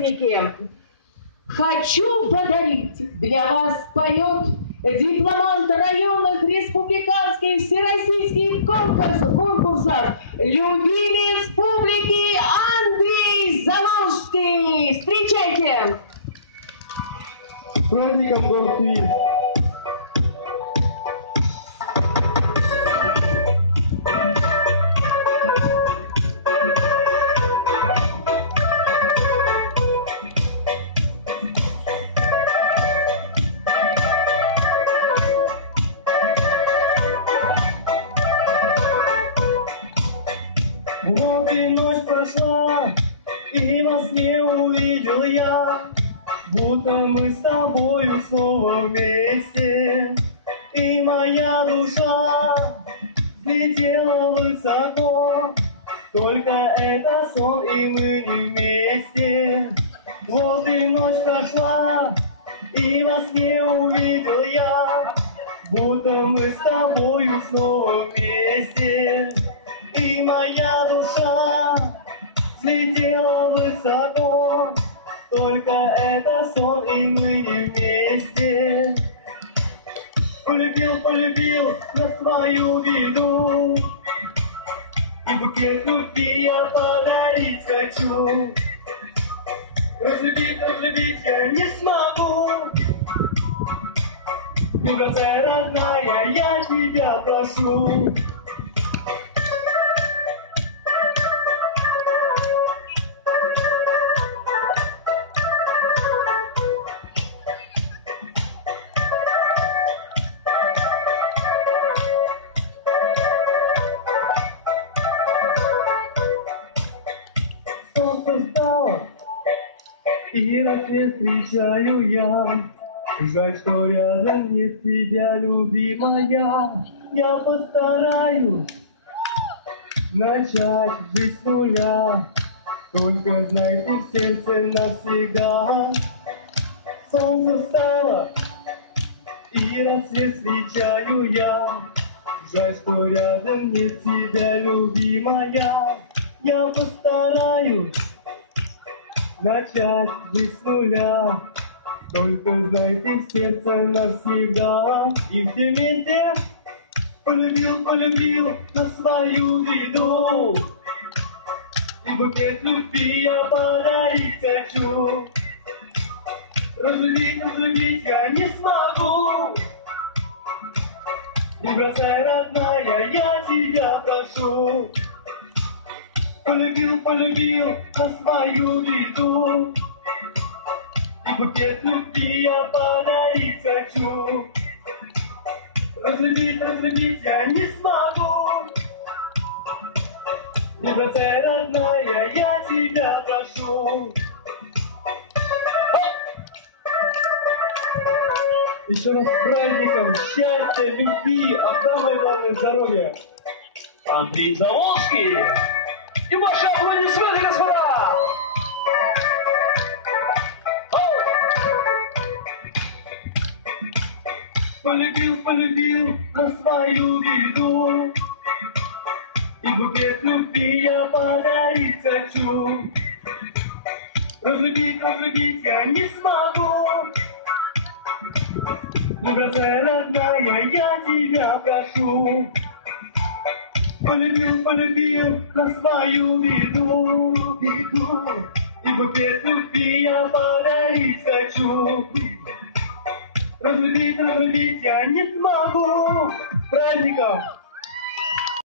участники, хочу подарить, для вас поет дипломант районных, республиканских, всероссийских конкурсов, любимец публики Андрей Заволжский. Встречайте! С праздником, город! Вот и ночь прошла, и вас не увидел я, будто мы с тобою снова вместе. И моя душа взлетела высоко, только это сон, и мы не вместе. Вот и ночь прошла, и вас не увидел я, будто мы с тобою снова вместе. И моя душа слетела высоко, только это сон, и мы не вместе. Полюбил на свою беду, и букет любви я подарить хочу. Разлюбить я не смогу, любовь родная, я тебя прошу. Солнце встало, и рассвет встречаю я. Жаль, что рядом нет тебя, любимая. Я постараюсь начать жизнь с нуля, только знай, ты в сердце навсегда. Солнце встало, и рассвет встречаю я. Жаль, что рядом нет тебя, любимая. Я постараюсь начать жизнь с нуля, только знай, ты в сердце навсегда. И все вместе полюбил на свою беду, и букет любви я подарить хочу. Разлюбить я не смогу, не бросай, родная, я тебя прошу. Полюбил на свою беду, и букет любви я подарить хочу. Разлюбить я не смогу, не бросай, родная, я тебя прошу. Еще раз с праздником, счастья, любви, а самое главное здоровья. Андрей Заволжский! И ваши аплодисменты, господа! Полюбил на свою беду, и букет любви я подарить хочу. Разлюбить я не смогу, не бросай, родная, я тебя прошу. Полюбил на свою беду, и букет любви я подарить хочу. Разлюбить я не смогу. С праздником!